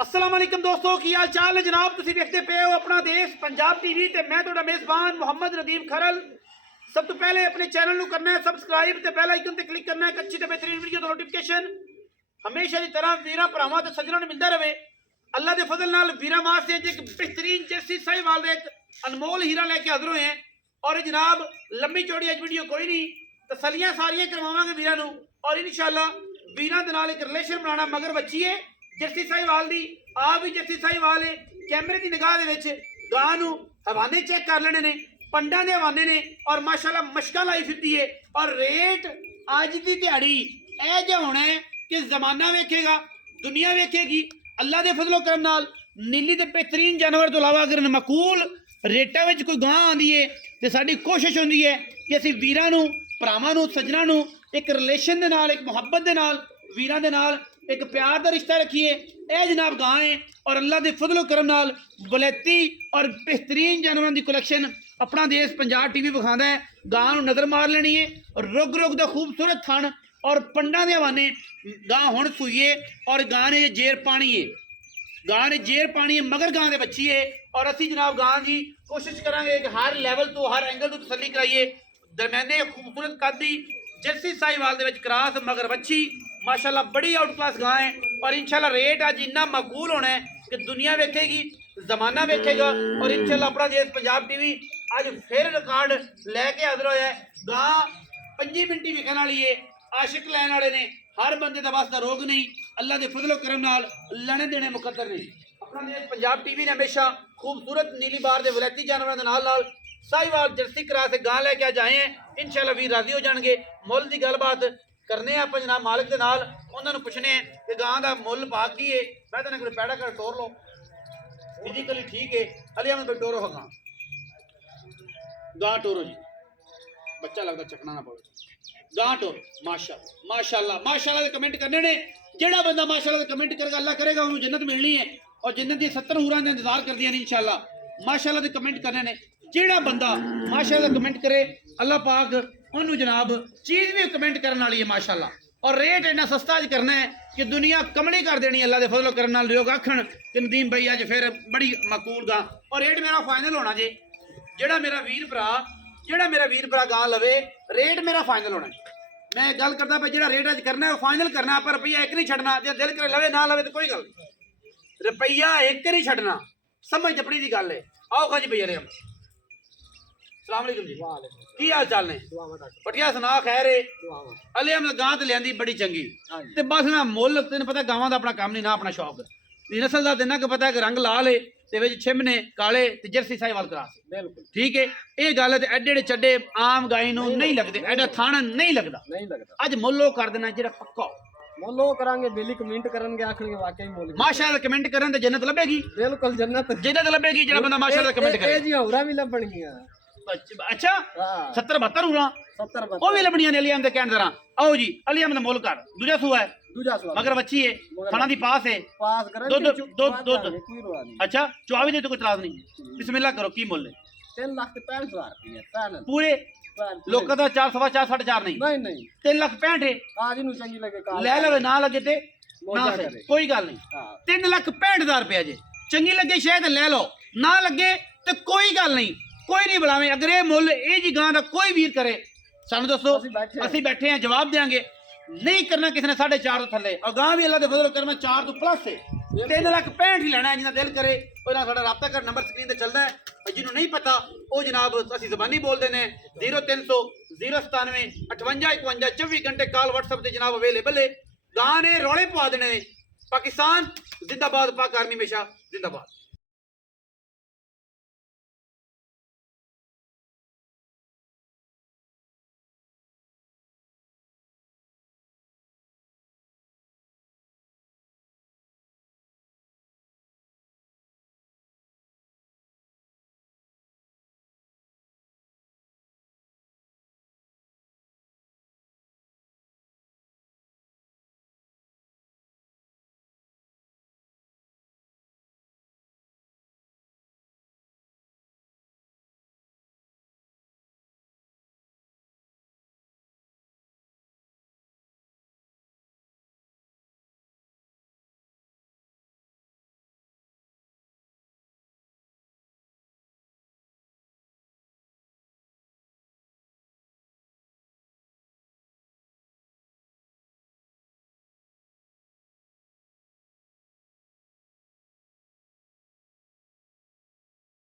अस्सलाम वालेकुम दोस्तों, की हाल चाल है जनाब। तुसीं देखते पे हो अपना देश पंजाब टीवी ते मैं तुहाडा मेज़बान मुहम्मद नदीम खरल। सब तो पहले अपने चैनल को करना है सबसक्राइब ते बेल आइकन ते क्लिक करना है। अच्छी ते बेहतरीन वीडियो दा नोटिफिकेशन हमेशा की तरह वीरां भरावां ते सज्जनां नूं मिलदा रहे। अल्लाह के फजल नाल वीरां वास्ते एक बेहतरीन जर्सी साहिवाल दा एक अनमोल हीरा लेके हाज़र होए हैं। और जनाब लंबी चौड़ी अज वीडियो कोई नहीं, तसलियां सारियां करवावांगे वीरां नूं और इंशाअल्लाह वीरां दे नाल एक रिलेशन बनाना। मगर बच्ची है जर्सी साहिवाल दी, आप भी जर्सी साहिवाल है। कैमरे की निगाह दे विच गां नूं हवाने चेक कर लेने ने, पंडां दे हवाने ने और माशाअल्लाह मशकां लाई फिरदी है। और रेट अज दी दिहाड़ी ऐ जिहा होना है कि जमाना वेखेगा, दुनिया वेखेगी। अल्लाह के फजलो करम नाल नीली ते बेहतरीन जानवर तो इलावा अगर मकूल रेटा विच कोई गां आंदी है तो साडी कोशिश होंदी है कि असीं वीरां नूं, भरावां नूं, सज्जनां नूं एक रिलेशन दे नाल, एक मुहब्बत दे नाल, वीरां दे नाल एक प्यार का रिश्ता रखिए। यह जनाब गां है और अल्लाह के फजलो करम नाल वलैती और बेहतरीन जानवरों की कलैक्शन अपना देश पंजाब टीवी विखांदा है। गां नूं नज़र मार लेनी है और रुग रुग दा खूबसूरत थण और पंडां दे हवाने गां हुण सूईए और गां ने जेर पानी है, गां ने जेर पानी है, मगर गां दे बच्ची है। और असी जनाब गां की कोशिश करांगे कि हर लैवल तो, हर एंगल तो तसल्ली कराइए। दरम्याने खूबसूरत कद जर्सी साहिवाल दे विच क्रॉस मगर बच्ची माशाल्लाह बड़ी आउट क्लास गां है। और इंशाल्लाह रेट अज इन्ना मकबूल होना है कि दुनिया वेखेगी, जमाना वेखेगा। और इंशाल्लाह अपना देश पंजाब टीवी अज फिर रिकॉर्ड लैके हाजिर होया है। गां 5 मिनट विकन वाली है, आशिक लैन वाले ने, हर बंदे का बस का रोग नहीं। अल्लाह के फजलो करम नाल लैने देने मुकद्दर नहीं। अपना देश पंजाब टीवी ने हमेशा खूबसूरत नीली बार के वलैती जानवरों के नाल साहिवाल जर्सी करा से गां लैके आज आए हैं। इंशाल्लाह वीर राजी हो जाएंगे। मुल की गलबात करने आप जनाब मालिक के नाल, उन्होंने पुछने कि गां का मुल पा की है। मैं तेने कोई पैड़ा कर टोर लो, फिजिकली ठीक है, अली मैं टोरो गां, गां टोरो जी, बच्चा लगता चकना ना पड़े। गां टोर माशाअल्लाह माशाअल्लाह माशाअल्लाह के कमेंट करने ने। जेड़ा बंदा माशाअल्लाह के कमेंट करेगा अल्लाह करेगा उन्होंने जन्नत मिलनी है और जन्नत की 70 हूरां का इंतजार कर दिया इंशाअल्लाह। माशाअल्लाह के कमेंट करने ने। जेड़ा बंदा माशाअल्लाह कमेंट करे अल्लाह पाक उन्होंने जनाब चीज़ भी कमेंट करने वाली है माशाअल्लाह। और रेट इन्ना सस्ता अज करना है कि दुनिया कमली कर देनी। अल्लाह के फजलो करने नाल लोग आखण कि नदीम भाई अज फिर बड़ी मकबूल गां। और रेट मेरा फाइनल होना जे, जेड़ा मेरा वीर भरा गां लवे रेट मेरा फाइनल होना है। मैं गल करता भाई जेड़ा रेट अज करना है फाइनल करना, पर रुपया एक नहीं छड़ना। जो दिल करे लवे ना लवे तो कोई गल नहीं, रुपया एक नहीं छड़ना। समझ अपनी दी गल है। आओ खाजी भैया रे, सलाम अलैकुम जी, की हाल चाल ने? पटिया सुना खैर है। अले हम गां तो लियांदी बड़ी चंगी ते बस ना मुल तेन पता गावां दा अपना काम नहीं ना अपना शौक। नस्ल का तेना पता है कि रंग लाल है ते विच छिमने काले ते जर्सी साहिवाल क्रॉस, बिल्कुल ठीक है। ये गल है एडे एडे चड्डे आम गाय नूं नहीं लगदे, एडा थाना नहीं लगदा। अज मुल्लो कर देना जेड़ा पक्का मोलो करांगे, बेली कमेंट करनगे, आखणगे वाकई मोल माशाअल्लाह। कमेंट करन ते जन्नत लभेगी, बिल्कुल जन्नत लभेगी। जेड़ा बंदा माशाअल्लाह कमेंट करे ए जी होरा भी लभणगियां। अच्छा 70-72 हूरां 70 ਉਹ ਵੀ ਲੱਭਣੀਆਂ ਨੇ ਅਲੀ ਅਹਿਮਦ ਦੇ ਕਹਿਣ ਜ਼ਰਾ। ਆਓ ਜੀ ਅਲੀ ਅਹਿਮਦ ਦਾ ਮੁੱਲ ਕਰ। ਦੂਜਾ ਸੂਆ ਹੈ, दूजा सवाल मगर बच्ची है, खाना दी पास है, पास करें दूध कोई रोआ नहीं। अच्छा 24 दे तो कोई इतराज नहीं। बिस्मिल्लाह करो, की मुੱਲ है? 3,65,000 रुपये पैनल पूरे लोकां ਦਾ 4 सवा 4 4.5 नहीं नहीं 3,65,000 आज ਨੂੰ ਚੰਗੀ ਲੱਗੇ ਕਾਲ ਲੈ ਲਵੇ, ਨਾ ਲੱਗੇ ਤੇ ਨਾ ਮੌਜਾ ਸਹੀ, ਕਰੇ। ਕੋਈ ਗੱਲ ਨਹੀਂ। 3,65,000 रुपया जे चंगी लगे शायद ले लो, ना लगे तो कोई गल नहीं, कोई नहीं बुलावे। अगर ये मुੱਲ ਇਹ जी गां ਦਾ कोई वीर करे सानू दसो, ਅਸੀਂ बैठे हैं जवाब देंगे। नहीं करना किसी ने 4.5 तो थले। और गां भी अल्लाह के फजल करम 4 तो प्लस है। 3,65,000 ही लेना है। जिन्हें दिल करे और साडा राब्ता कर, नंबर स्क्रीन ते चलदा है। जिन्होंने नहीं पता वो जनाब असीं ज़बानी बोलते हैं 0300 097 58 51 24 घंटे कॉल व्हाट्सएप से जनाब अवेलेबल है। गां ने रौले पवा देने। पाकिस्तान जिंदाबाद, पाक आर्मी हमेशा जिंदाबाद।